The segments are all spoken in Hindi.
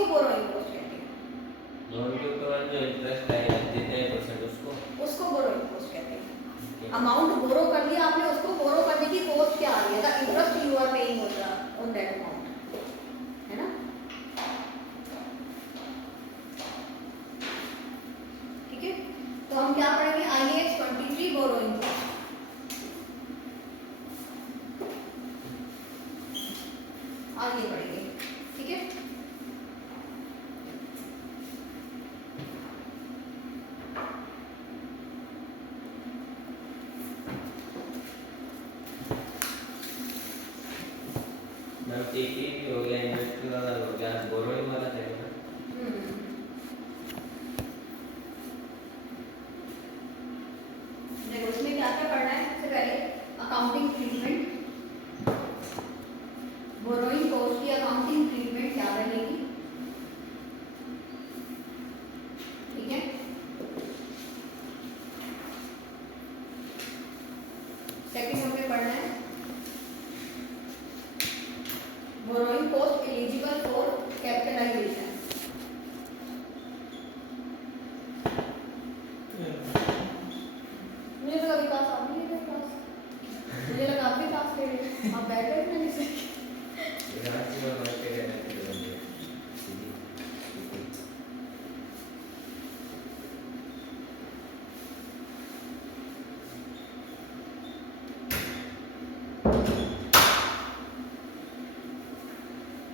इसको बोरोइंग कॉस्ट कहते हैं। लोन के ऊपर जो इंटरेस्ट आएगा देते हैं परसेंट उसको बोरोइंग कॉस्ट कहते हैं। अमाउंट बोरो कर लिया आपने, उसको बोरो करने की कॉस्ट क्या आ रही है, the interest you are paying on that amount, है ना। ठीक है, तो हम क्या पढ़ेंगे, IAS 23 बोरोइंग कॉस्ट। आगे पढ़ेंगे, ठीक है। मैम टीपी भी हो गया, इन्वेस्टमेंट वाला हो गया, बोरोइंग वाला चाहिए ना। देखो इसमें क्या क्या पढ़ना है, सबसे पहले अकाउंटिंग ट्रीटमेंट, बोरोइंग कॉस्ट की अकाउंटिंग ट्रीटमेंट क्या रहेगी, ठीक है। सेकंड हमें पढ़ना है borrowing cost eligible for capitalisation. मुझे लगा विकास आप नहीं है क्लास, मुझे लगा आप भी क्लास ले रहे हैं, आप बैठ गए नहीं से। रांची में बैठ के रहने के लिए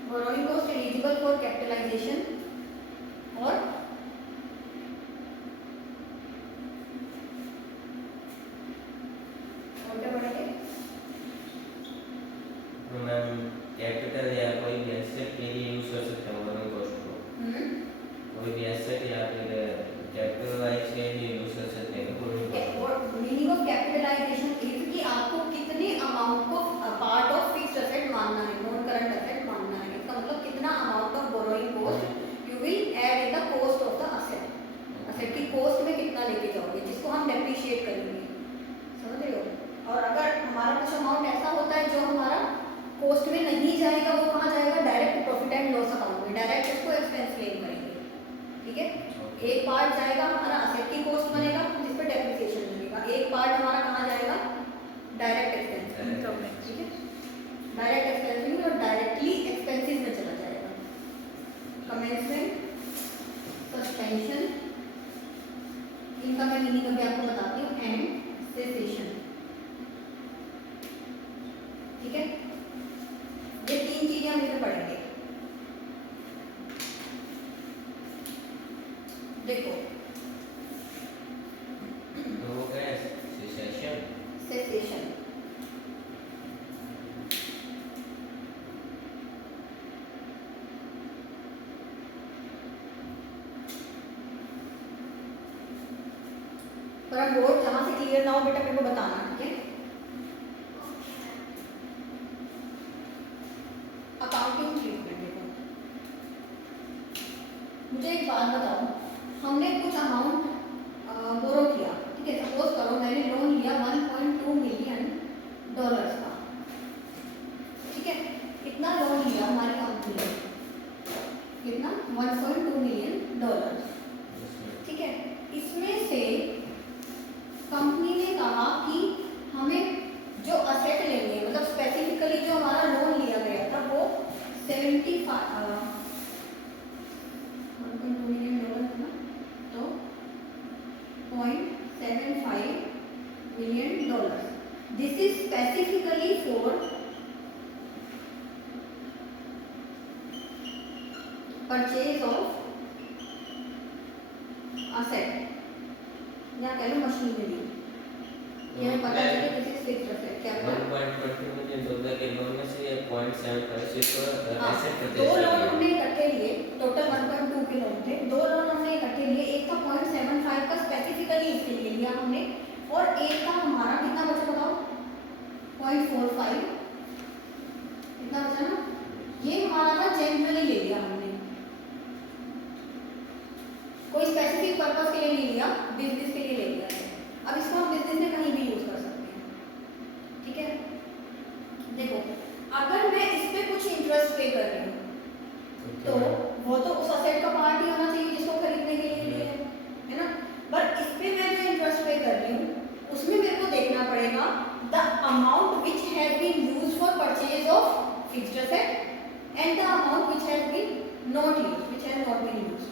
borrowing cost eligible for capitalisation और क्या पढ़ेंगे, तो मैम कैपिटल या कोई भी एसेट के लिए यूज कर सकते हैं बोरोइंग कॉस्ट को। कोई भी एसेट या फिर कैपिटलाइज के लिए यूज कर सकते हैं बोरोइंग कॉस्ट को। मीनिंग ऑफ कैपिटलाइजेशन इज कि आपको कितने अमाउंट को पार्ट ऑफ फिक्स्ड एसेट मानना है, नॉन करंट एसेट मानना है। इसका मतलब कितना amount of borrowing cost you will add in the cost of the asset, asset की कॉस्ट में कितना लेके जाओगे, जिसको हम डेप्रिशिएट करेंगे, समझ रहे हो। और अगर हमारा कुछ अमाउंट ऐसा होता है जो हमारा कॉस्ट में नहीं जाएगा, वो कहाँ जाएगा, direct profit and loss account में, डायरेक्ट उसको एक्सपेंस क्लेम करेंगे, ठीक है। एक पार्ट जाएगा हमारा एसेट की कॉस्ट बनेगा जिस पर डेप्रिसिएशन लगेगा, एक पार्ट हमारा कहाँ जाएगा, डायरेक्ट एक्सपेंस में, ठीक है। डायरेक्ट एक्सपेंस में और डायरेक्टली एक्सपेंसेस में चला जाएगा। कमेंसमेंट, सस्पेंशन, इनका मैं मीनिंग अभी आपको बताती हूँ, एंड सेसेशन, ठीक है। ये तीन चीजें हम इसमें पढ़ेंगे। देखो तो वो क्या है, सेसेशन। सेसेशन, पर अब बोर्ड जहां से क्लियर ना हो बेटा मेरे को बताना, ठीक है। अकाउंटिंग ट्रीटमेंट, देखो मुझे एक बात बताओ, हमने कुछ अमाउंट बोरो किया, ठीक है। सपोज करो मैंने लोन लिया 1.2 मिलियन डॉलर्स का, ठीक है। कितना लोन लिया हमारी कंपनी ने, कितना, 1.2 मिलियन डॉलर्स, ठीक है। इसमें से कंपनी ने कहा कि हमें जो असेट लेंगे, मतलब स्पेसिफिकली जो हमारा लोन लिया गया था वो 1.2 मिलियन डॉलर था ना, तो 0.75 million dollar, this is specifically for purchase of asset या कह लो मशीनरी, ये हमें पता चले किसी फिक्स्ड एसेट क्या है। 1.20 मिलियन डॉलर के लोन में से 0.75 सिर्फ एसेट दो परचेज लोन किया। हमने इकट्ठे लिए, टोटल 1.2 के लोन थे, दो लोन हमने इकट्ठे लिए, एक था 0.75 का स्पेसिफिकली इसके लिए लिया हमने, और एक का हमारा कितना बचा बताओ, 0.45, कितना बचा ना, ये हमारा था जनरली ले लिया हमने, कोई स्पेसिफिक पर्पस के लिए नहीं लिया, बिजनेस के लिए ले लिया है। अब इसको हम बिजनेस में कहीं भी यूज कर सकते हैं, ठीक है। देखो अगर मैं इस पे कुछ इंटरेस्ट पे कर रही हूँ तो वो तो amount which has been not used, which has not been used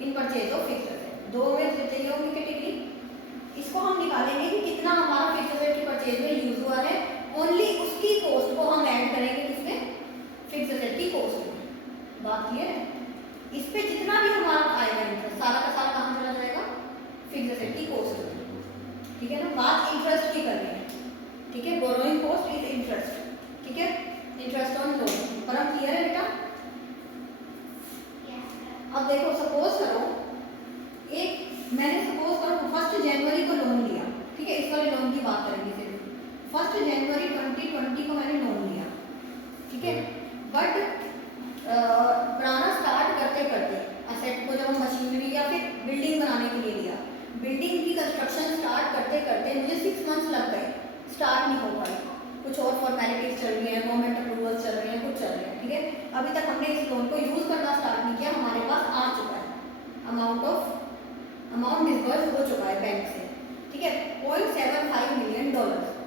in purchase of fixed asset. दो में से चाहिए होगी कैटेगरी, इसको हम निकालेंगे कि कितना हमारा फिक्स एसेट की परचेज में यूज हुआ है, ओनली उसकी कॉस्ट को हम ऐड करेंगे किसमें, फिक्स एसेट की कॉस्ट में। बात क्लियर है? इस पे जितना भी हमारा आएगा इंटरेस्ट सारा का सारा कहाँ चला जाएगा, फिक्स एसेट की कॉस्ट में, ठीक है ना। बात इंटरेस्ट की कर रहे हैं, ठीक है, बोरोइंग कॉस्ट इज इंटरेस्ट, ठीक है, इंटरेस्ट ऑन लोन। पर हम क्लियर है बेटा? अब देखो सपोज करो एक मैंने सपोज करो 1 जनवरी को लोन लिया, ठीक है, इस वाले लोन की बात करेंगे सिर्फ। 1 जनवरी 2020 को मैंने लोन लिया, ठीक है, बट बनाना स्टार्ट करते करते असेट को, जब हम मशीनरी या फिर बिल्डिंग बनाने के लिए लिया, बिल्डिंग की कंस्ट्रक्शन स्टार्ट करते करते मुझे 6 मंथ्स लग गए, स्टार्ट नहीं हो पाई, कुछ और फॉर्मेलिटीज चल रही है, गवर्नमेंट अप्रूवल चल रहे हैं, कुछ चल रहे हैं, ठीक है। अभी तक हमने इस लोन को यूज करना स्टार्ट नहीं किया, हमारे पास आ चुका है, अमाउंट डिस्बर्स हो चुका है बैंक से, ठीक है, $0.75 मिलियन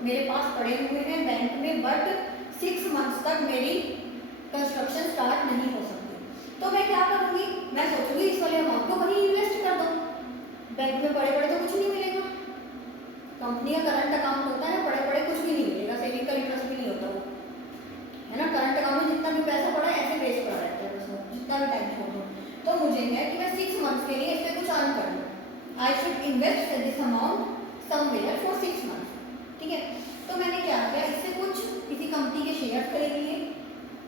मेरे पास पड़े हुए हैं बैंक में, बट 6 मंथ्स तक मेरी कंस्ट्रक्शन स्टार्ट नहीं हो सकती। तो मैं क्या करूँगी, मैं सोचूंगी इस वाले अमाउंट को कहीं इन्वेस्ट कर दो, बैंक में पड़े पड़े तो कुछ नहीं मिलेगा, कंपनी का करंट अकाउंट होता है ना, पड़े पड़े कुछ भी नहीं मिलेगा, सेविंग का इंटरेस्ट भी नहीं होता वो, है ना। करंट अकाउंट में जितना भी पैसा पड़ा है ऐसे वेस्ट पड़ा रहता है बस वो, जितना भी टाइम छोड़ दो। तो मुझे है कि मैं 6 मंथ्स के लिए इस पर कुछ अर्न कर लूँ, I should invest this amount somewhere for 6 months, ठीक है। तो मैंने क्या किया, इससे कुछ किसी कंपनी के शेयर खरीद लिए,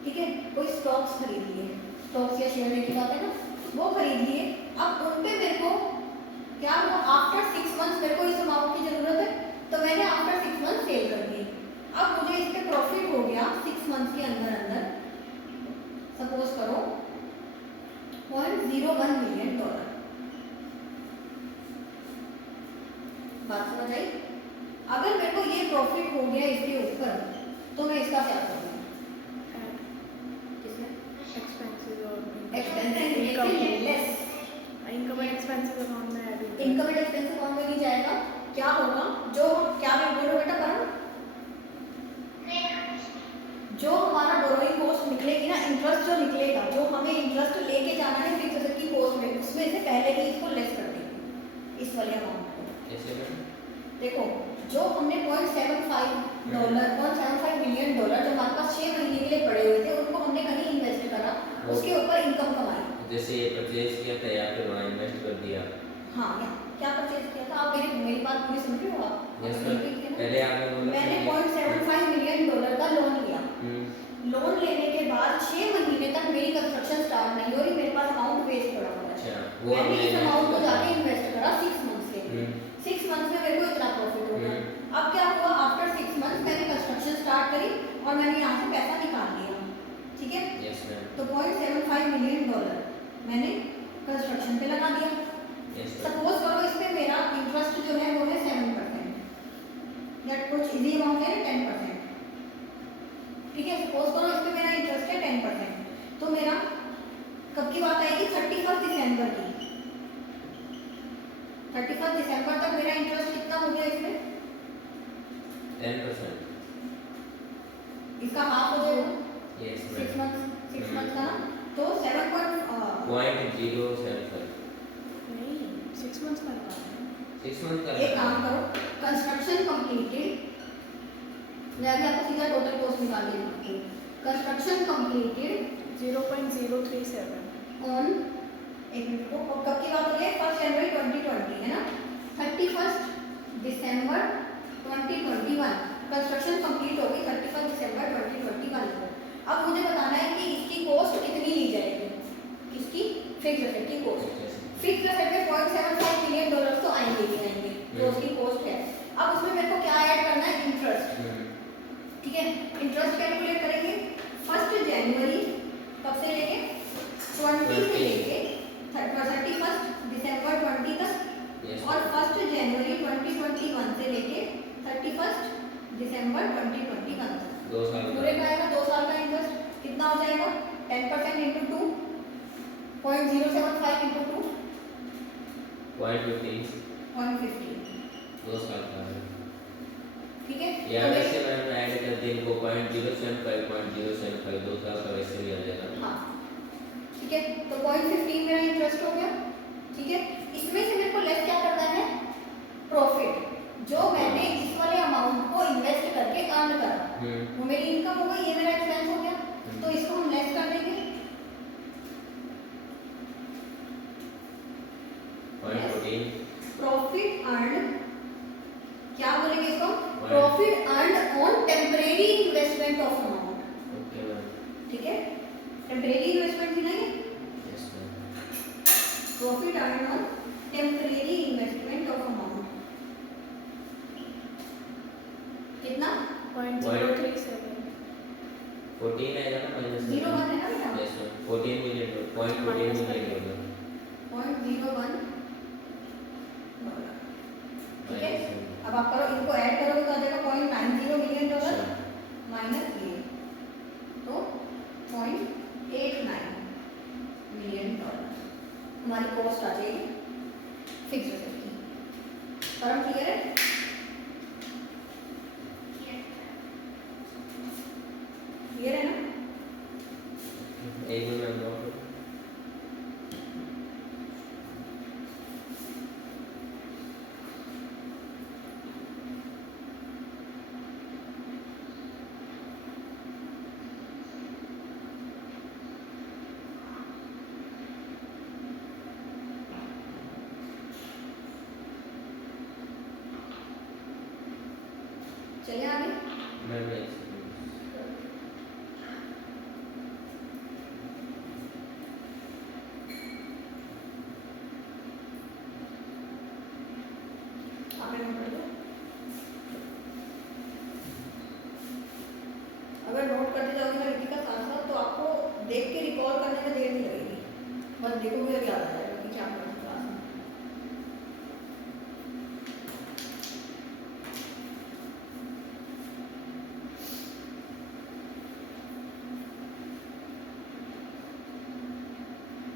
ठीक है, कोई स्टॉक्स खरीद लिए, स्टॉक्स या शेयर की बात है ना, वो खरीद लिए। अब उन पे मेरे को क्या हुआ, आफ्टर 6 मंथ्स मेरे को इस अमाउंट की जरूरत है, तो मैंने आफ्टर 6 मंथ्स सेल कर दिए। अब मुझे इस पे प्रॉफिट हो गया 6 मंथ्स के अंदर अंदर, सपोज करो $0.01 मिलियन। बात समझ आई? अगर मेरे को ये प्रॉफिट हो गया इसके ऊपर, तो मैं इसका क्या करूँगी, इनकम एंड एक्सपेंसेस अकाउंट में ऐड होगा। इनकम एंड एक्सपेंस अकाउंट में नहीं जाएगा, क्या होगा, जो क्या मैं बोलो बेटा करो, जो हमारा बोरोइंग कॉस्ट निकलेगी ना, इंटरेस्ट जो निकलेगा, जो हमें इंटरेस्ट लेके जाना है फिक्स एसेट की कॉस्ट में, उसमें से पहले ही इसको लेस कर देंगे इस वाले अमाउंट को। कैसे मैडम? देखो जो हमने $0.75 मिलियन जो हमारे पास 6 महीने के लिए पड़े हुए थे, उनको हमने कहीं इन्वेस्ट करा, उसके ऊपर इनकम कमाई। जैसे ये परचेज किया था या फिर वहाँ इन्वेस्ट कर दिया। हाँ, क्या परचेज किया था आप, मेरी बात पूरी समझ रहे हो आप? यस मैम, पहले आपने बोला मैंने $0.75 मिलियन का लोन लिया, लोन लेने के बाद 6 महीने तक मेरी कंस्ट्रक्शन स्टार्ट नहीं हो रही, मेरे पास अमाउंट वेस्ट पड़ा हुआ है। अच्छा, वो मैंने इस अमाउंट को जाके हमने इन्वेस्ट करा 6 मंथ्स के लिए, 6 मंथ्स में मेरे को इतना प्रॉफिट हो गया। अब क्या हुआ, आफ्टर 6 मंथ्स मैंने कंस्ट्रक्शन स्टार्ट करी और मैंने यहाँ से पैसा निकाल लिया, ठीक है। यस मैम, तो $0.75 मिलियन मैंने कंस्ट्रक्शन पे लगा दिया। यस मैम, सपोज करो इस पे मेरा इंटरेस्ट जो है वो है 7%, या कुछ इजी अमाउंट है 10%, ठीक है। सपोज करो इस पे मेरा इंटरेस्ट है 10%, तो मेरा कब की बात आएगी, 31 दिसंबर की। 31 दिसंबर तक मेरा इंटरेस्ट कितना हो गया इसमें, 10%। इसका हाफ हो जाएगा, यस 6 मैम, मंथ का ना, तो 0.075। नहीं 6 मंथ्स का लगा है। 6 मंथ का एक काम करो, कंस्ट्रक्शन कंप्लीटेड, मैं अभी आपको सीधा टोटल कॉस्ट निकाल देती हूँ। कंस्ट्रक्शन कंप्लीटेड 0.037 ऑन, एक मिनट को, और कब की बात हो रही है, 1 जनवरी 2020 है ना, 31 दिसंबर 2021 कंस्ट्रक्शन कंप्लीट हो गई 31 दिसंबर 2021 को। अब मुझे बताना है कि इसकी कॉस्ट कितनी ली जाएगी, किसकी, फिक्स एसेट की कॉस्ट। फिक्स एसेट में $0.75 मिलियन तो आएंगे ही आएंगे, जो उसकी कॉस्ट है। अब उसमें मेरे को क्या ऐड करना है, इंटरेस्ट, ठीक है। इंटरेस्ट कैलकुलेट करेंगे 1 जनवरी कब से लेके 20 से लेके 31 दिसंबर 20 तक, और 1 जनवरी 2021 से लेके 31 दिसंबर 2021 तक, 2 साल पूरे का आएगा 2 साल का इंटरेस्ट। कितना हो जाएगा, 10% इंटू 2, 0.075 इंटू 2, 0.50, 150, 2 साल का है। ठीक है। या तो वैसे मैम ऐड कर दें इनको 0.075 2 साल का वैसे भी आ जाएगा। हाँ, है, तो 0.15 मेरा इंटरेस्ट हो गया, ठीक है। इसमें से मेरे को लेस क्या करना है, प्रॉफिट, जो मैंने इस वाले अमाउंट को इन्वेस्ट करके अर्न करा, वो मेरी इनकम हो गई, ये मेरा एक्सपेंस हो गया, तो इसको हम लेस कर देंगे। 0.14 प्रॉफिट अर्न, क्या बोलेंगे इसको, profit earn on temporary investment of amount, okay ma'am, ठीक है। टेम्परेरी इन्वेस्टमेंट थी ना ये, yes ma'am, profit earn on temporary investment of amount, कितना, 0.037 14 आएगा ना माइनस 0.1 है ना बेटा, यस मैम, 14 मिलियन, 0.14 मिलियन होगा, 0.01 डॉलर, ठीक है। अब आप करो, इनको ऐड करोगे तो आ जाएगा 0.90 मिलियन डॉलर माइनस ये, तो 0.89 मिलियन डॉलर हमारी कॉस्ट आ जाएगी फिक्स एसेट की। फर्म क्लियर है, क्लियर है ना। एक मिनट नोट, चलिए आगे, मैम आपने नोट कर लो। अगर नोट करते जाओगे ना रितिका साथ साथ, तो आपको देख के रिकॉल करने में देर नहीं लगेगी, बस देखोगे और याद आ जाएगा कि क्या पढ़ा क्लास में।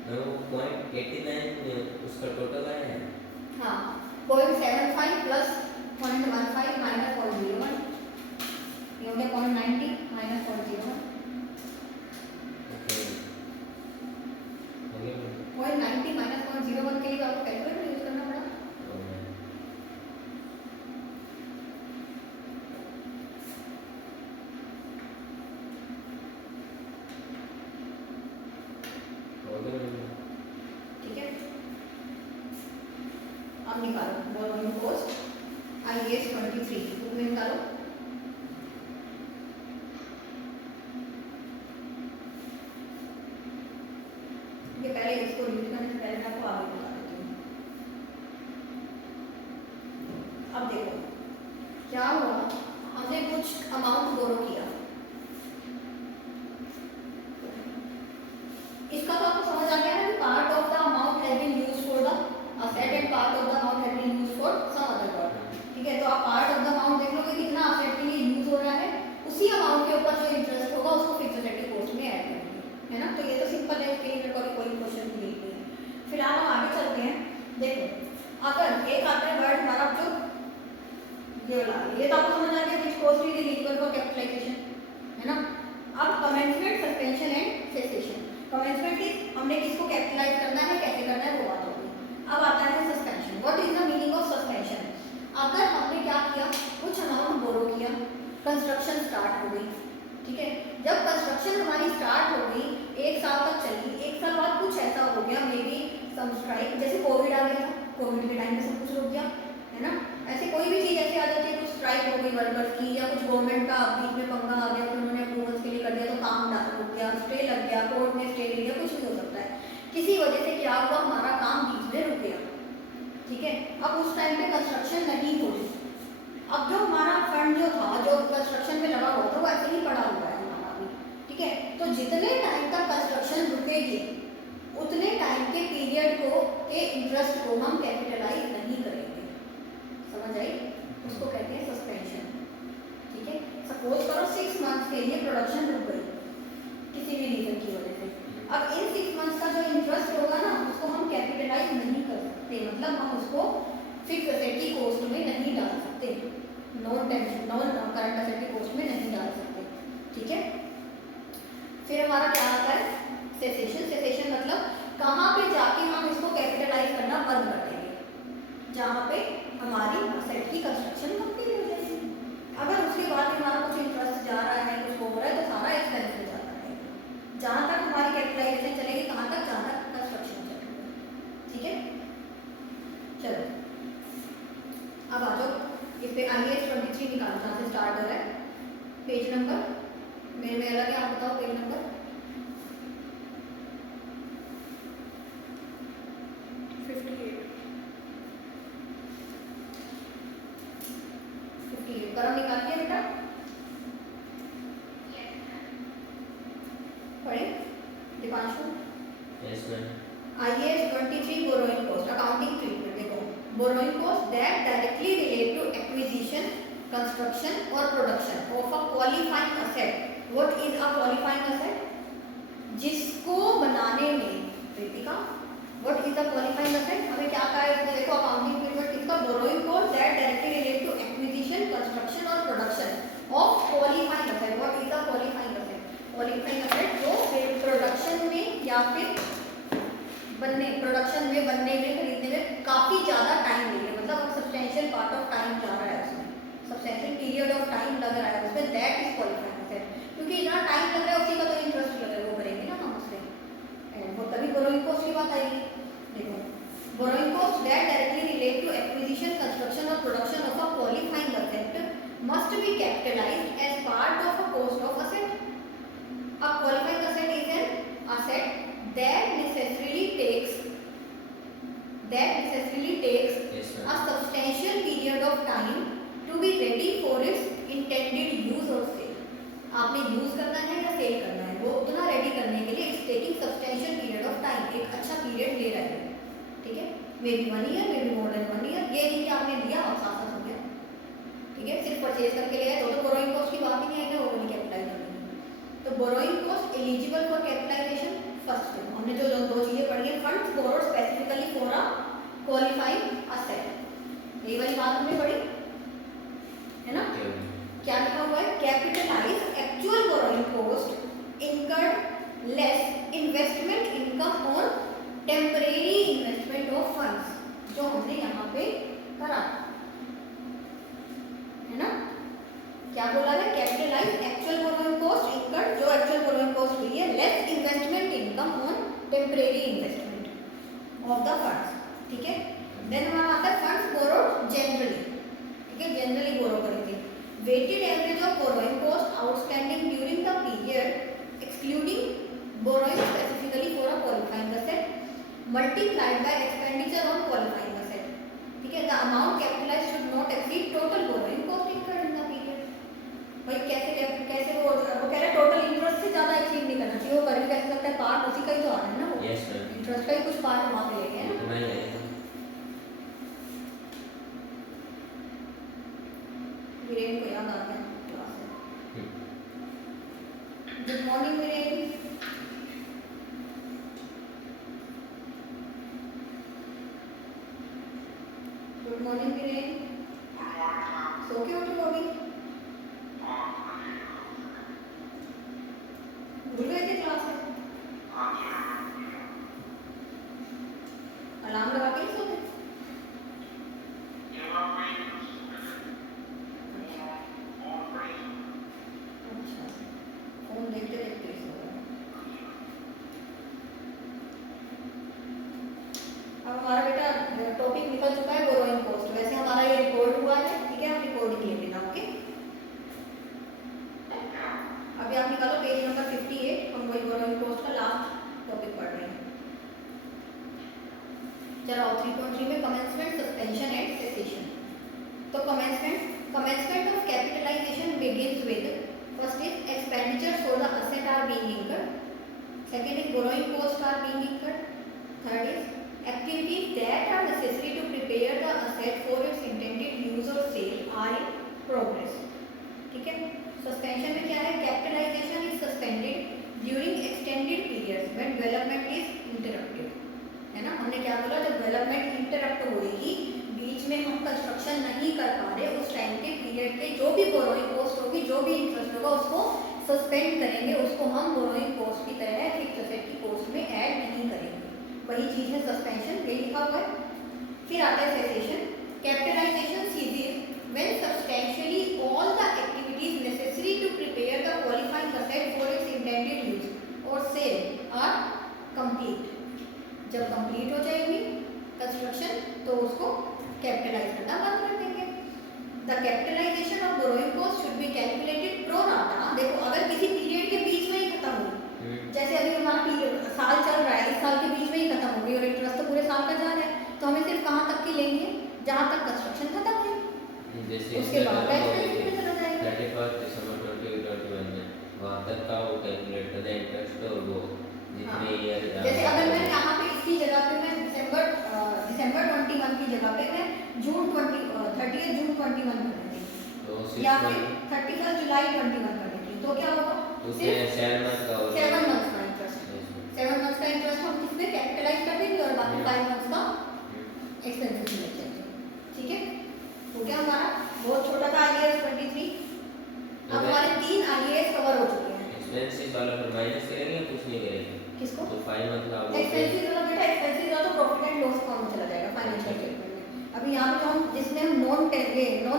वो 0.89 उसका टोटल आया है, हाँ 0.75 प्लस 0.15 माइनस 0.01, ये हो गया 0.90 माइनस 0.01, ओके हो गया मैम, 0.90 माइनस 0.01 के लिए आपको कैलकुलेटर यूज करना पड़ा। हो गया मैम, ठीक है, अब निकालो बोरोइंग कॉस्ट IAS 23 बुक में निकालो। ये पहले इसको रीड करने से पहले मैं आपको आगे बता देती हूँ। अब देखो क्या हुआ, हमने कुछ अमाउंट बोरो किया, इसका तो आपको समझ आ गया ना, part of the amount has been used for the asset and part of the amount has been used for some other purpose, ठीक है। तो आप पार्ट ऑफ द अमाउंट देख लोगे कितना असेट के लिए यूज हो रहा है, उसी अमाउंट के ऊपर जो इंटरेस्ट होगा उसको फिक्स एसेट की कॉस्ट में ऐड करेंगे, है ना। तो ये तो सिंपल है, इसके लिए मेरे को अभी कोई क्वेश्चन नहीं है। फिर हम आगे चलते हैं, देखो अगर एक आता है वर्ड हमारा जो ये वाला, ये तो आपको समझ आ गया which cost is eligible for capitalisation, है ना। अब commencement, suspension and cessation. Commencement is हमने किसको कैपिटलाइज करना है, कैसे करना है, वो बात होगी। अब आता है suspension. What is the meaning of suspension, अगर हमने क्या किया, कुछ अमाउंट बोरो किया, कंस्ट्रक्शन स्टार्ट हो गई, ठीक है। जब कंस्ट्रक्शन हमारी स्टार्ट हो गई, एक साल तक चली, एक साल बाद कुछ ऐसा हो गया, मे बी सम स्ट्राइक, जैसे कोविड आ गया था, कोविड के टाइम पे सब कुछ रुक गया, है ना। ऐसे कोई भी चीज़ ऐसे आ जाती है, कुछ स्ट्राइक हो गई वर्कर्स की, या कुछ गवर्नमेंट का बीच में पंगा आ गया, तो उन्होंने अप्रूवल्स के लिए कर दिया, तो काम रुक गया, स्टे लग गया, कोर्ट ने स्टे ले लिया, कुछ भी हो सकता है। किसी वजह से क्या हुआ, हमारा काम बीच में रुक गया, ठीक है। अब उस टाइम पे कंस्ट्रक्शन नहीं हो रही, अब जो हमारा फंड जो था, जो कंस्ट्रक्शन में लगा हुआ था, वो ऐसे ही पड़ा हुआ है हमारा अभी, ठीक है। तो जितने टाइम तक कंस्ट्रक्शन रुकेगी, उतने टाइम के पीरियड को, के इंटरेस्ट को हम कैपिटलाइज नहीं करेंगे, समझ आई, उसको कहते हैं सस्पेंशन, ठीक है। सपोज करो 6 मंथ्स के लिए प्रोडक्शन रुक गई किसी भी रीजन की वजह से, अब इन 6 मंथ्स का जो इंटरेस्ट होगा ना, उसको हम कैपिटलाइज नहीं कर सकते, मतलब हम उसको फिक्स एसेट की कॉस्ट में नहीं डाल सकते, नॉन करंट एसेट की कॉस्ट में नहीं डाल सकते, ठीक है। फिर हमारा क्या आता है सेसेशन। सेसेशन मतलब ma'am. IAS 23 borrowing cost accounting treatment देखो borrowing cost that directly relate to acquisition, construction or production of a qualifying asset. What is a qualifying asset? जिसको बनाने में Kritika what is the qualifying asset? हमें क्या कहा है इसमें देखो अकाउंटिंग ट्रीटमेंट किसका borrowing cost that directly relate to acquisition, construction or production of qualifying asset. What is a qualifying asset? Qualifying asset जो प्रोडक्शन में या फिर प्रोडक्शन में बनने में खरीदने में काफी ज्यादा टाइम ले रहे मतलब सब्सटेंशियल पार्ट ऑफ टाइम जा रहा है उसमें सब्सटेंशियल पीरियड ऑफ टाइम लग रहा है उसमें दैट इज क्वालिफाइंग एसेट क्योंकि इतना टाइम लग रहा है उसी का तो इंटरेस्ट लग रहा है वो करेंगे ना हम उससे वो तभी बोरोइंग कॉस्ट की बात आएगी देखो borrowing cost that directly relate to acquisition construction और production of a qualifying asset must be capitalised as part of a cost of asset a qualifying asset is an asset that necessarily takes Yes, a ma'am. substantial period of time to be ready for its intended use or sale. आपने यूज करना है या सेल करना है वो उतना रेडी करने के लिए it's taking substantial period of time एक अच्छा पीरियड ले रहा है ठीक है may be 1 year may be more than 1 year ये नहीं कि आपने लिया और साथ साथ हो गया ठीक है सिर्फ परचेज करके लिया तो बोरोइंग कॉस्ट की बात ही नहीं आएगी वो नहीं कैपिटलाइज करनी तो borrowing cost eligible for capitalisation first हमने जो दो चीजें पढ़ी है funds borrowed specifically for a qualifying asset ये वाली बात हमने पढ़ी है ना Okay, ma'am. क्या लिखा हुआ है capitalise actual borrowing cost incurred less investment income on temporary investment of funds जो हमने यहाँ पे करा है ना क्या बोला है capitalise actual borrowing cost incurred जो एक्चुअल बोरोइंग कॉस्ट हुई है less investment income on temporary investment of the funds ठीक है देन हमारा आता है फंड्स बोरोड जनरली ठीक है जनरली बोरो करेंगे weighted average of borrowing cost outstanding during the period excluding borrowing specifically for a qualifying asset multiplied by expenditure on qualifying asset ठीक है the amount capitalized should not exceed total borrowing cost incurred in the period भाई कैसे वो कह रहा है टोटल इंटरेस्ट से ज्यादा एक्सीड नहीं करना चाहिए वो कर भी कैसे सकता है पार्ट उसी का ही तो आ रहा है ना वो Yes, ma'am. इंटरेस्ट का ही कुछ पार्ट वहाँ पे लेके है ना इतना ही है। वीरेन को याद आ गया क्लास है hmm. Good morning Viren good morning Viren सो के उठे हो अभी भूल गए थे क्लास में अलार्म लगा के नहीं सोते अच्छा फोन देखते देखते ही सो गए अब हमारा बेटा टॉपिक निकल चुका है बोरोइंग कॉस्ट वैसे हमारा ये रिकॉर्ड हुआ है ठीक है आप रिकॉर्डिंग ले लेना ओके अभी आप निकालो पेज नंबर 58 हम वही बोरोइंग कॉस्ट का लास्ट टॉपिक पढ़ रहे हैं चलो 3.3 में कमेंसमेंट सस्पेंशन एंड सेसेशन तो commencement of capitalization begins with first is expenditure for the asset are being incurred second is borrowing costs are being incurred third is activities that are necessary to prepare the asset for its intended use or sale are in progress ठीक है सस्पेंशन में क्या है capitalisation is suspended during extended periods when development is interrupted है ना हमने क्या बोला जब डेवलपमेंट इंटरप्ट होगी बीच में हम कंस्ट्रक्शन नहीं कर पा रहे उस टाइम के पीरियड के जो भी बोरोइंग कॉस्ट होगी जो भी इंटरेस्ट होगा उसको सस्पेंड करेंगे उसको हम बोरोइंग कॉस्ट की तरह फिक्स्ड एसेट की कॉस्ट में ऐड नहीं करेंगे वही चीज है सस्पेंशन ये लिखा हुआ है फिर आता है cessation capitalisation ceases when substantially all the activities necessary to prepare the qualifying asset for its intended use और सेल आर कंप्लीट जब कंप्लीट हो जाएगी कंस्ट्रक्शन तो उसको कैपिटलाइज करना बंद कर देंगे the capitalisation of borrowing cost should be calculated pro rata देखो अगर किसी पीरियड के बीच में ही खत्म हुई जैसे अभी हमारा साल चल रहा है इस साल के बीच में ही खत्म हो गई और इंटरेस्ट तो पूरे साल का जा रहा है तो हमें सिर्फ कहाँ तक की लेंगे जहाँ तक कंस्ट्रक्शन खत्म हुई उसके बाद का एक्सपेंस में चला जाएगा 31 दिसंबर 2021 में वहाँ तक का वो कैलकुलेट करना इंटरेस्ट और वो जितने ईयर जैसे अगर मैं यहाँ या 6 फिर month 31 जुलाई 21 कर देती हूँ, तो क्या होगा? उसके 7 month का होगा 7 मंथ्स का इंटरेस्ट, 7 मंथ्स का इंटरेस्ट हम किसमें कैपिटलाइज कर देंगे और बाकी 5 मंथ्स का एक्सपेंसेस में लेके आएंगे। ठीक है, हो गया हमारा बहुत छोटा था IAS 23। अब हमारे 3 IAS कवर हो चुके हैं। एक्सपेंसेस वाला फिर माइनस करेंगे या कुछ नहीं करेंगे? किसको? तो 5 month का एक्सपेंसेस वाला बेटा, एक्सपेंसेस वाला तो प्रॉफिट एंड लॉस अकाउंट में चला जाएगा फाइनेंशियल स्टेटमेंट में। अभी यहाँ पे जो हम जिसमें हम नॉन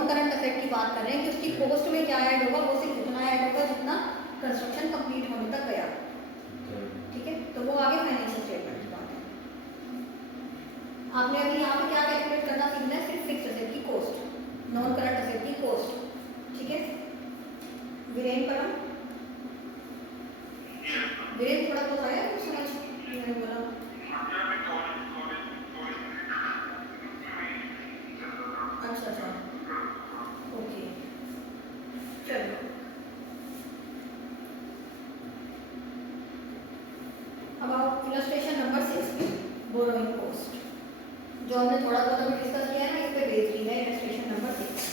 करंट असेट की बात कर रहे हैं कि उसकी कॉस्ट में क्या ऐड होगा, वो सिर्फ उतना ऐड होगा जितना कंस्ट्रक्शन कंप्लीट होने तक गया। ठीक है, तो वो आगे फाइनेंशियल स्टेटमेंट की बात है। आपने अभी यहाँ पे क्या कैलकुलेट करना सीखना है? सिर्फ फिक्स्ड असेट की कॉस्ट, नॉन करंट असेट की कॉस्ट। ठीक है, वीरेन परम, वीरेन थोड़ा बहुत आया कुछ समझ? मैंने बोला अच्छा अच्छा, ओके, चलो। अब आओ इलस्ट्रेशन नंबर 6 पे, बोरोइंग कॉस्ट, जो हमने थोड़ा बहुत अभी डिस्कस किया है ना, इस पे बेस की है इलस्ट्रेशन नंबर 6।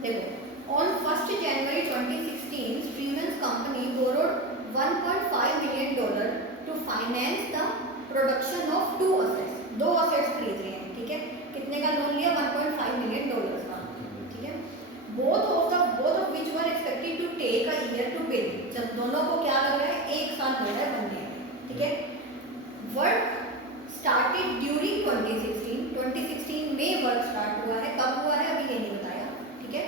देखो, on 1st January 2016, Siemens company borrowed $1.5 million to finance the production of 2 assets। 2 assets खरीद रहे हैं, ठीक है। कितने का लोन लिया? $1.5 million का, ठीक है। both of which were expected to take a year to pay। जब दोनों को क्या लग रहा है? 1 साल लग रहा है बनने में, ठीक है। वर्क started during 2016 में वर्क स्टार्ट हुआ है। कब हुआ है अभी ये नहीं बताया, ठीक है।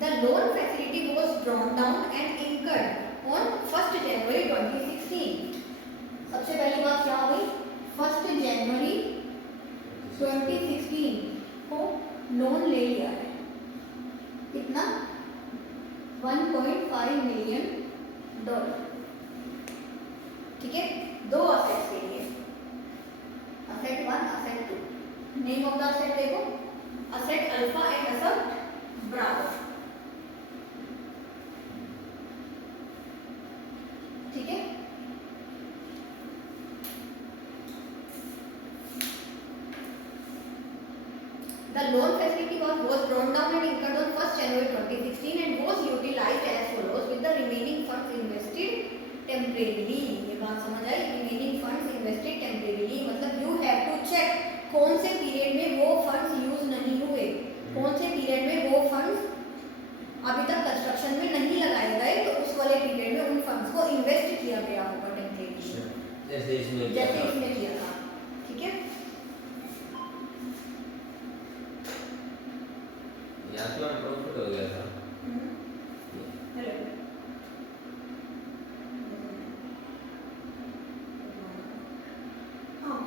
The loan facility was drawn down and incurred on 1st January 2016। सबसे पहली बात क्या हुई? 1st January 2016 को लोन ले लिया है। कितना? $1.5 million, ठीक है। 2 असेट्स के लिए, asset 1, asset 2। Name of the asset देखो, asset alpha and asset bravo, ठीक है। The loan facility was drawn down and incurred on 1st January 2016 and was utilized as follows with the remaining funds invested temporarily। ये बात समझ आई? remaining funds invested temporarily मतलब you have to check कौन से पीरियड में वो फंड्स यूज नहीं हुए, कौन से पीरियड में वो फंड्स अभी तक कंस्ट्रक्शन में नहीं लगाए गए, तो उस वाले पीरियड में उन फंड्स को इन्वेस्ट किया गया होगा टेम्परेरी, जैसे इसमें किया था, ठीक है। यहाँ तो प्रॉफिट हो गया था। हेलो, हाँ,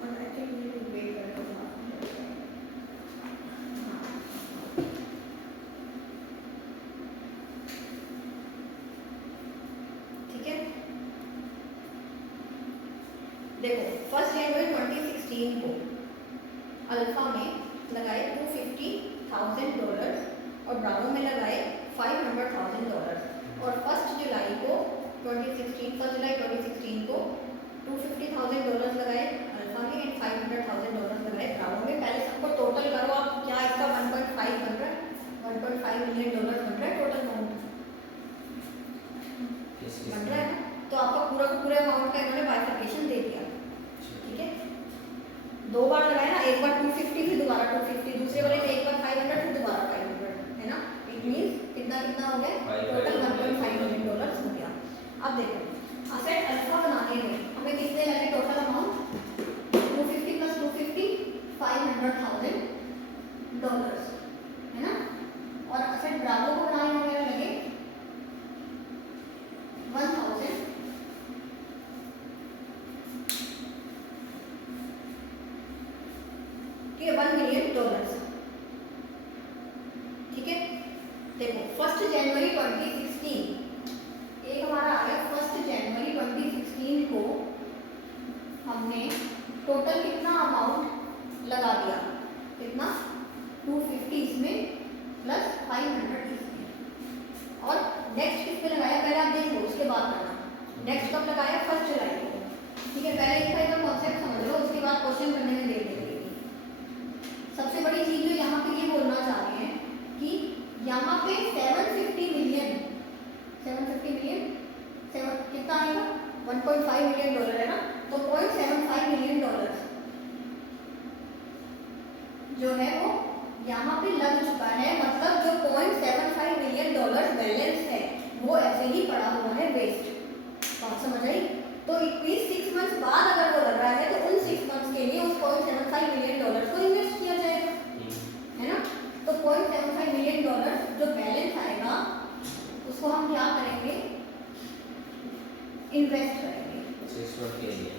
और I think we will wait for ठीक है। देखो, 1st जनवरी 2016 को अल्फा में लगाए $250,000 और ब्रावो में लगाए $500,000 और 1st जुलाई को 1st जुलाई 2016 को $250,000 लगाए अल्फा में एंड $500,000 लगाए ब्रावो में। पहले सबको टोटल करो आप, क्या इसका 1.5 बन रहा है? $1.5 million बन रहा है टोटल अमाउंट, बन रहा है ना। तो आपका पूरा का पूरा अमाउंट का इन्होंने बाइफर्केशन दे दिया, ठीक है। 2 बार लगाया ना, एक बार 250 फिर दोबारा 250, दूसरे वाले में एक बार 500 फिर दोबारा 500, है ना। इट मींस कितना कितना हो गया? टोटल $1.5 million हो गया। अब देखो, असेट अल्फा बनाने में हमें कितने लगे टोटल अमाउंट? 250 + 250 $500,000 नेक्स्ट कब लगाया? 1 जुलाई को। ठीक है, पहले इसका एक कॉन्सेप्ट समझ लो, उसके बाद क्वेश्चन करने में देर लगेगी। सबसे बड़ी चीज जो यहाँ पे ये बोलना चाह रहे हैं कि यहाँ पे 750 मिलियन कितना आएगा? 1.5 मिलियन डॉलर है ना, तो 0.75 मिलियन डॉलर जो है वो यहाँ पे लग चुका है। मतलब जो 0.75 मिलियन डॉलर बैलेंस है वो ऐसे ही पड़ा हुआ है वेस्ट। बात समझ आई? तो इस 6 मंथ्स बाद अगर वो लग रहा है तो उन 6 मंथ्स के लिए उस 0.75 मिलियन डॉलर को इन्वेस्ट किया जाएगा, है ना। तो 0.75 मिलियन डॉलर जो बैलेंस आएगा उसको हम क्या करेंगे? इन्वेस्ट करेंगे 6 मंथ के लिए।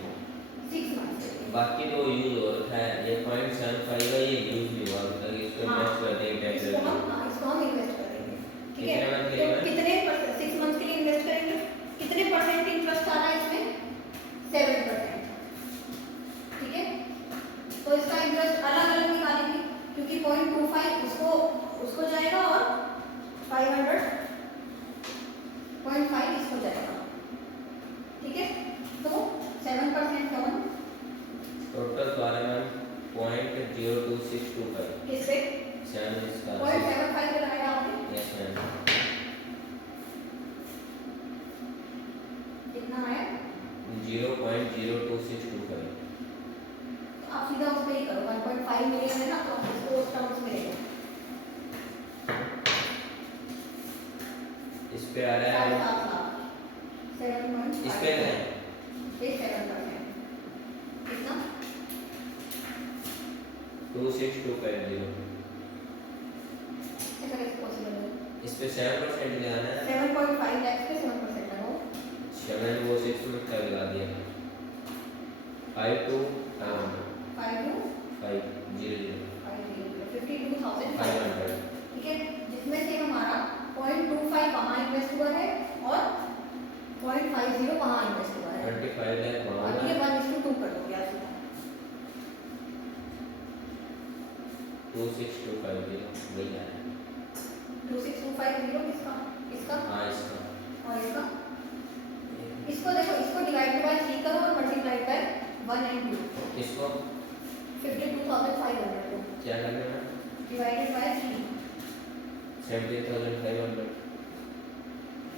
6 मंथ्स। बाकी तो यूज हो रखा है, ये 0.75 का ये यूज नहीं हुआ अभी तक, इसको इन्वेस्ट कर देंगे इसको हम इन्वेस्ट करेंगे। ठीक है, कितने मंथ के लिए? तो कितने 6 मंथ्स के लिए इन्वेस्ट करेंगे? कितने परसेंट इंटरेस्ट आ रहा है इसमें? 7%। ठीक है, तो इसका इंटरेस्ट अलग अलग निकालेंगे क्योंकि 0.25 उसको जाएगा और 500 0.5 इसको जाएगा। ठीक है, तो 7% का टोटल तो आ रहा है 0.02625। किस पे? 7 इसका 0.75 पे लगाया आपने? Yes ma'am. कितना आया? 0.02625। तो आप सीधा उस पे ही करो, 1.5 मिलियन है ना, तो आप उसको उस टर्म्स में ले लो। इस पे आ रहा है 7.5 इस पे है 7%। कितना? 26250। ऐसा कैसे पॉसिबल है? इस पे 7% लगाना है। 7.5 लाख पे 7% लगाओ। 7 वो 6 में क्या लगा दिया? 5 to 500 5 to 500 52,500। ठीक है, जिसमें से हमारा 0.25 वहाँ इन्वेस्ट हुआ है और 0.50 वहाँ इन्वेस्ट हुआ है। 25 लाख और ये 1:2 कर दो यार सीधा। 26250 वही है। 26250 किसका? इसका हाँ इसका और इसका। इसको देखो, इसको डिवाइड बाय 3 करो और मल्टीप्लाई बाय 1 and 2। इसको 52,500 को क्या करना है? Divided by 3। 17,500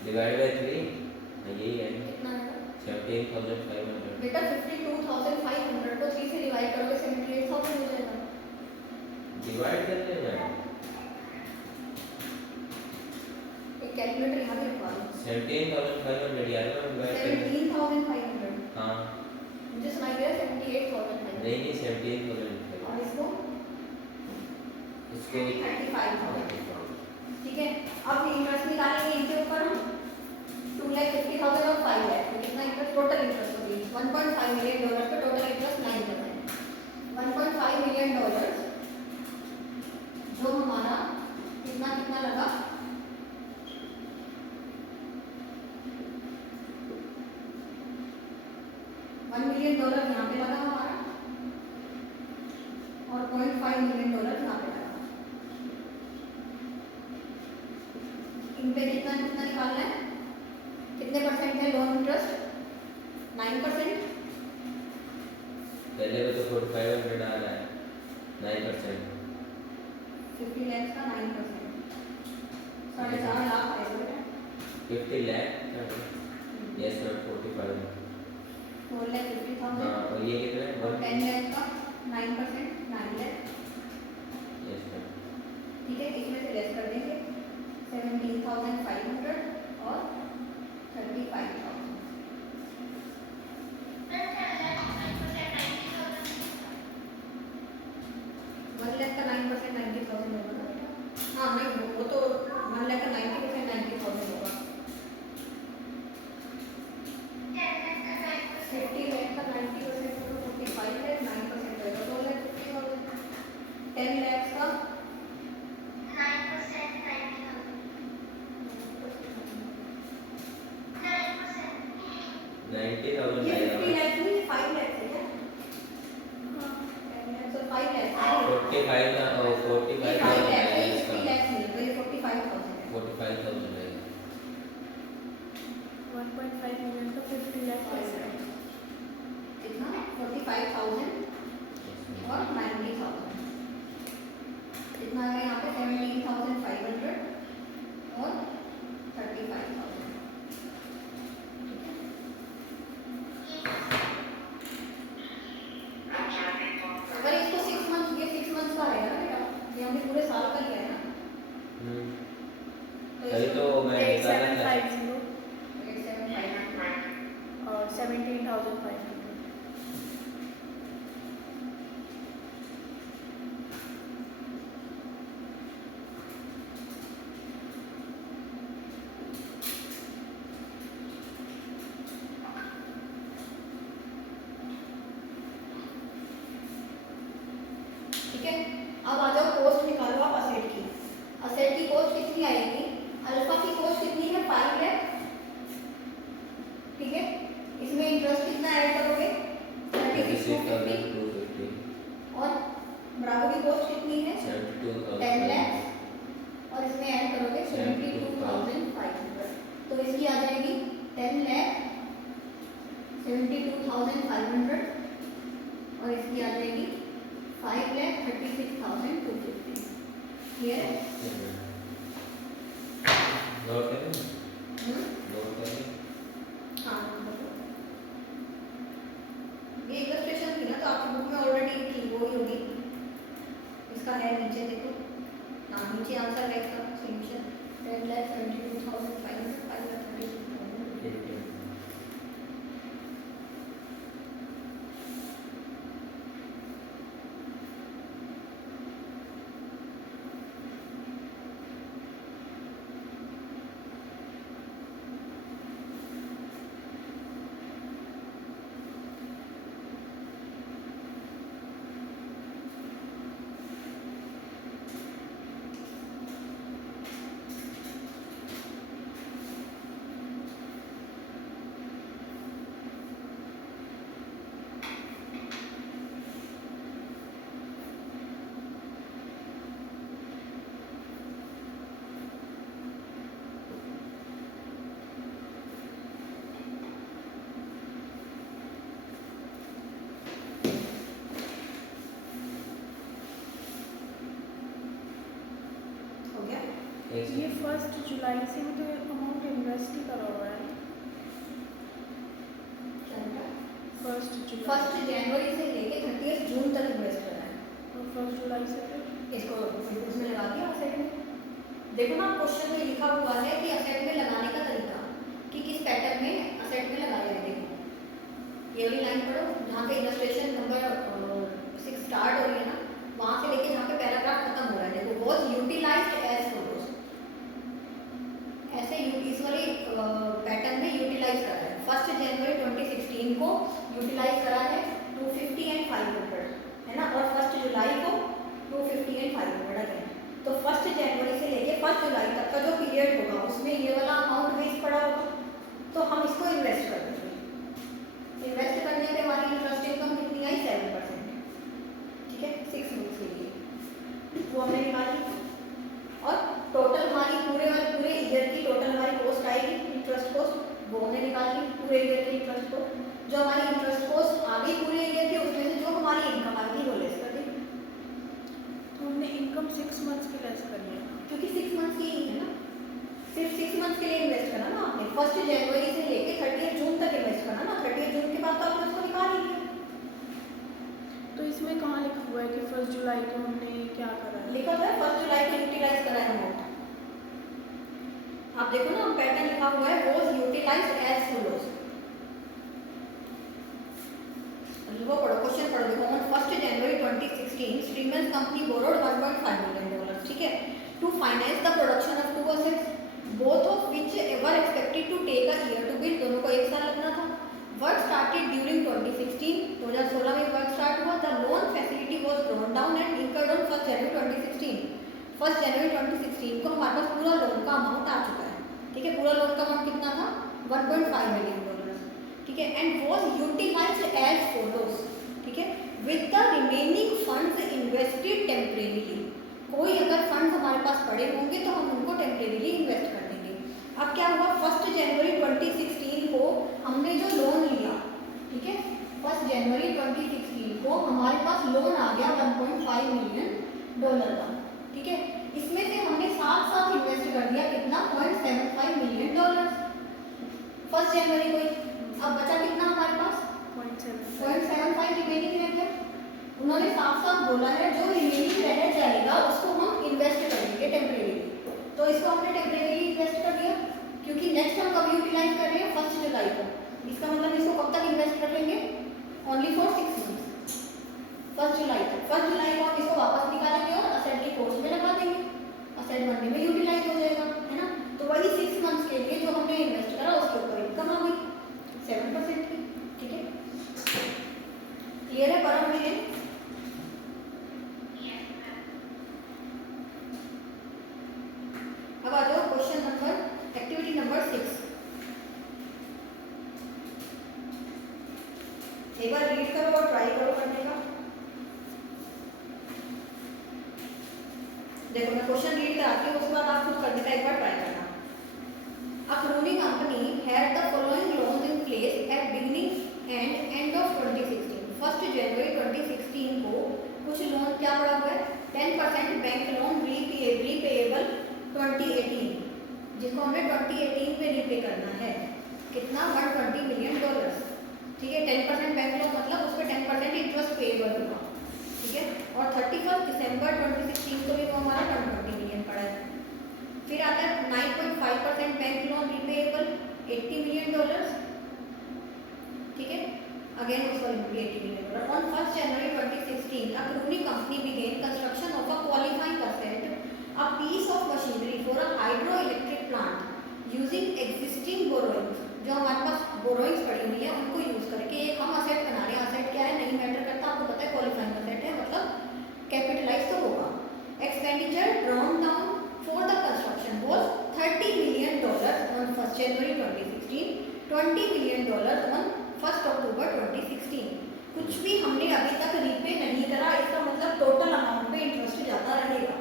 divide by 3। यही है कितना है 17,500। बेटा? 52,500 को 3 से डिवाइड करोगे 78,000 हो जाएगा। डिवाइड कर लेना है। एक कैलकुलेटर यहाँ पे रखवा लो। 17,500 यार ना डिवाइड कर। 17,500 हाँ मुझे सुनाई दे रहा है 78,500। नहीं 17,500। और इसको इसको 35,000। ठीक है, अब इंटरेस्ट निकालेंगे इनके ऊपर हम 2,50,000 और 5 लाख। तो कितना इंटरेस्ट? टोटल इंटरेस्ट होगी 1.5 मिलियन डॉलर पे टोटल इंटरेस्ट 9%। 1.5 मिलियन डॉलर जो हमारा कितना लगा? 1 मिलियन डॉलर यहाँ पे लगा हमारा और 0.5 मिलियन डॉलर यहाँ पे लगा। इन पे कितना निकालना है? कितने परसेंट है लोन इंटरेस्ट? 9%। पहले में तो 4,500 आ रहा है 9%। 50 लाख का 9%, 4.5 लाख आएगा। 50 लाख यस मैम 45। 4,50,000। हाँ और ये कितना है? और 10 लाख का 9%, 9 लाख। Yes ma'am. ठीक है, इसमें से लेस कर देंगे 17,500 और 35,000। 1 लाख का 9% 90,000 होगा ना? हाँ नहीं, वो तो 1 लाख का 90% 90,000 होगा। 50 लाख का 90% होगा 45 लाख, 9% होगा 2,50,000। 10 लाख का 90,000 ये आएगा। 50 लाख नहीं, 5 लाख है क्या? हाँ 10 लाख और 5 लाख। 45 का और 45,000 आएगा इसका। 50 लाख नहीं, तो ये 45,000 है। 45,000 आएगा। 1 1.5 million का 50 लाख पैसा है। कितना 45,000 और 90,000, कितना आ गया यहाँ पे 17,500 और 35,000। अगर इसको 6 मंथ, ये 6 मंथ का आएगा ना बेटा, ये हमने पूरे साल का लिया है ना, तभी तो मैं निकाला था। 8750 87,500 और 17,500। ठीक है। अब आ जाओ कॉस्ट निकालो आप असेट की। असेट की कॉस्ट कितनी आएगी? अल्फा की कॉस्ट कितनी है? 5 है। ठीक है, इसमें इंटरेस्ट कितना ऐड करोगे? 36,250 और ब्रावो की कॉस्ट कितनी है? 10 लाख और इसमें ऐड करोगे 72,500, तो इसकी आ जाएगी 10 लाख 72,500 और इसकी आ जाएगी 5,36,250। क्लियर है? नोट करें? हम्म? नोट करें? हाँ, ये इलस्ट्रेशन थी ना, तो आपकी बुक में ऑलरेडी थी, वो ही होगी। इसका है नीचे देखो, हाँ नीचे आंसर है इसका सॉल्यूशन 10,72,500 5,36,250। हो गया? ये 1 जुलाई से भी तो अमाउंट इन्वेस्ट ही करा हुआ है। क्या होगा? 1 जुलाई 1 जनवरी से लेके 30 जून तक इन्वेस्ट करना है। और 1 जुलाई से फिर इसको उसमें लगा दिया असेट में। देखो ना क्वेश्चन में लिखा हुआ है कि असेट में लगाने का तरीका, कि किस पैटर्न में असेट में लगाया है। देखो ये वाली लाइन पढ़ो, जहाँ पे इलस्ट्रेशन नंबर 6 स्टार्ट हो रही है ना, वहाँ से लेके जहाँ पे पैराग्राफ खत्म हो रहा है, देखो वाज यूटिलाइज्ड एज फॉलोज। ऐसे इस वाली पैटर्न में यूटिलाइज करा है। 1 जनवरी 2016 को यूटिलाइज करा है 250 एंड 500, है ना, और 1 जुलाई को 250 एंड 500 है। तो 1 जनवरी से लेके 1 जुलाई तक का जो पीरियड होगा उसमें ये वाला अमाउंट वेस्ट पड़ा होगा, तो हम इसको इन्वेस्ट कर देंगे। इन्वेस्ट करने पे हमारी इंटरेस्ट इनकम कितनी आई? 7%। ठीक है, 6 मंथ्स के लिए वो हमने निकाली। और टोटल हमारी पूरे ईयर की टोटल हमारी कॉस्ट आएगी, इंटरेस्ट कॉस्ट, वो हमने निकाल ली पूरे ईयर की इंटरेस्ट कॉस्ट। जो हमारी इंटरेस्ट कॉस्ट आ गई पूरे ईयर की, उसमें से जो हमारी इनकम आएगी वो लेस कर देंगे, तो हमने इनकम 6 मंथ्स की लेस करी है। क्योंकि 6 मंथ्स की ही है ना, सिर्फ 6 मंथ्स के लिए इन्वेस्ट करना ना आपने। 1 जनवरी से लेके 30 जून तक इन्वेस्ट करना ना, 30 जून के बाद तो आपने उसको निकाल ही लिया। तो इसमें कहाँ लिखा हुआ है कि 1 जुलाई को हमने क्या करा है? लिखा हुआ है 1 जुलाई को यूटिलाइज करा है अमाउंट। आप देखो ना, पैटर्न लिखा हुआ है वाज यूटिलाइज्ड एज फॉलोज। वो पढ़ो, क्वेश्चन पढ़ो। देखो on 1 January 2016 Siemens company borrowed 1.5 million dollars, ठीक है, to finance the production of 2 assets, both of which were expected to take a year to build। दोनों को 1 साल लगना था। वर्क स्टार्टेड ड्यूरिंग 2016, 2016 में वर्क स्टार्ट हुआ। The loan facility was drawn down and incurred on 1 January 2016। 1 January 2016 को हमारे पास पूरा लोन का अमाउंट आ चुका है। ठीक है, पूरा लोन का अमाउंट कितना था? 1.5 million dollars। ठीक है, and was utilised as follows. ठीक है, with the remaining funds invested temporarily. कोई अगर फंड्स हमारे पास पड़े होंगे तो हम उनको टेम्परेरीली इन्वेस्ट कर देंगे। अब क्या हुआ? 1 जनवरी 2016 को हमने जो लोन लिया, ठीक है, 1 जनवरी 2016 को हमारे पास लोन आ गया $1.5 मिलियन का, ठीक है। इसमें से हमने साथ साथ इन्वेस्ट कर दिया कितना, $0.75 मिलियन 1 जनवरी को ही। अब बचा कितना हमारे पास, 0.75 रिमेनिंग रह गया। उन्होंने साफ साफ बोला है जो रिमेनिंग रह जाएगा उसको हम इन्वेस्ट करेंगे टेम्परेरी, तो इसको हमने टेम्परेरी इन्वेस्ट कर दिया, क्योंकि नेक्स्ट हम कब यूटिलाइज कर रहे हैं, 1 जुलाई को। इसका मतलब इसको कब तक इन्वेस्ट करेंगे, ओनली फॉर 6 मंथ्स, 1 जुलाई तक। 1 जुलाई को हम इसको वापस निकालेंगे और असेट के कोर्स में लगा देंगे, असेट बनने में यूटिलाइज हो जाएगा, है ना। तो वही 6 मंथ्स के लिए जो हमने इन्वेस्ट करा उसके ऊपर इनकम आ गई 7% की, ठीक है। क्लियर है पर मेरे? अब आ जाओ क्वेश्चन नंबर, एक्टिविटी नंबर 6। एक बार रीड करो और ट्राई करो करने का। देखो मैं क्वेश्चन रीड कराती हूँ, उसके बाद आप खुद करने का एक बार ट्राई करना। A Crony company had the following loans in place at beginning and end of 2016. 1 January 2016 को कुछ लोन क्या पड़ा हुआ है, 10% बैंक लोन रीपेएबल 2018, जिसको हमें 2018 में रीपे करना है, कितना, $120 मिलियन, ठीक है। 10% बैंक लोन मतलब उस पर 10% इंटरेस्ट पेएबल होगा, ठीक है। और 31 दिसंबर 2016 को भी वो हमारा 120 मिलियन पड़ा है। फिर आता है 9.5% बैंक लोन रीपेएबल $80 मिलियन, ठीक है। अगेन उसका $80 million. On 1 January 2016 a Crony company began construction of a qualifying asset, a piece of machinery for a hydroelectric plant using existing borrowings। जो हमारे पास बोरोइंग्स पड़ी हुई है उनको यूज करके एक हम असेट बना रहे हैं। असेट क्या है, नहीं मैटर करता, आपको पता है क्वालिफाइंग असेट है मतलब कैपिटलाइज तो होगा। Expenditure drawn down for the construction was $30 million on 1 January 2016, $20 million on 1 अक्टूबर 2016। कुछ भी हमने अभी तक रीपे नहीं करा, इसका मतलब टोटल अमाउंट पे इंटरेस्ट जाता रहेगा,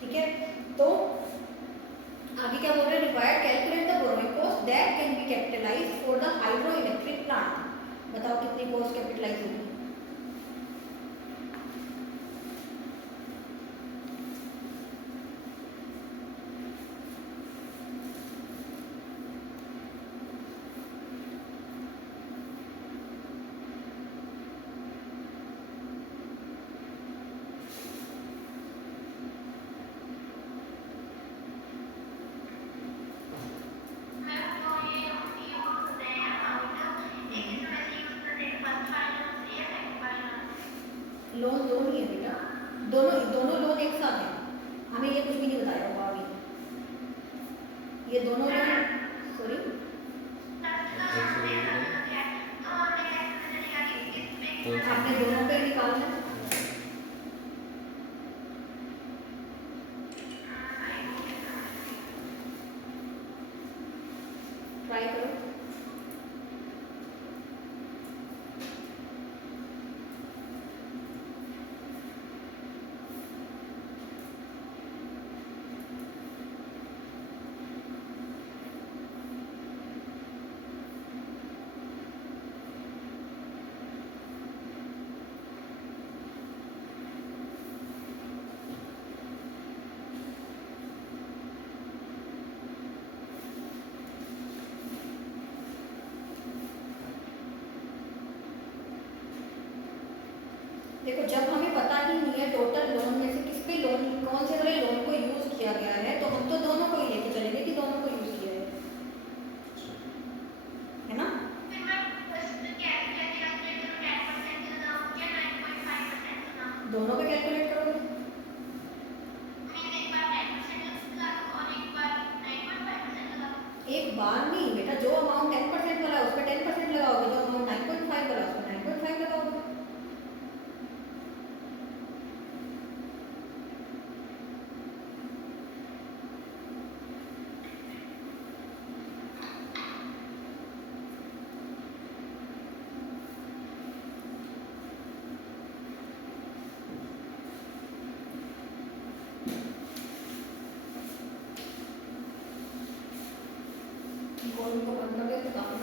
ठीक है। तो आगे क्या बोल रहे हैं, required calculate the borrowing cost that can be capitalised for the hydro electric plant. बताओ कितनी कॉस्ट कैपिटलाइज होगी। लोन दो ही है बेटा, दोनों लोन एक साथ है, हमें ये कुछ भी नहीं बताया होगा अभी। ये दोनों लोन, सॉरी, आपने दोनों पे निकालना है। ट्राई करो। देखो जब हमें पता ही नहीं है टोटल लोन में से किस पे लोन, कौन से वाले लोन को यूज किया गया है, तो हम तो दोनों को ही लेके चलेंगे कि दोनों को यूज किया है ना। दोनों पे कैलकुलेट करोगे, एक बार नहीं बेटा, जो अमाउंट 10% वाला है उस पर 10% लगाओगे, जो अमाउंट 9.5 वाला है उस पर 9.5 लगाओगे। गोल को बंद कर दे तो काफी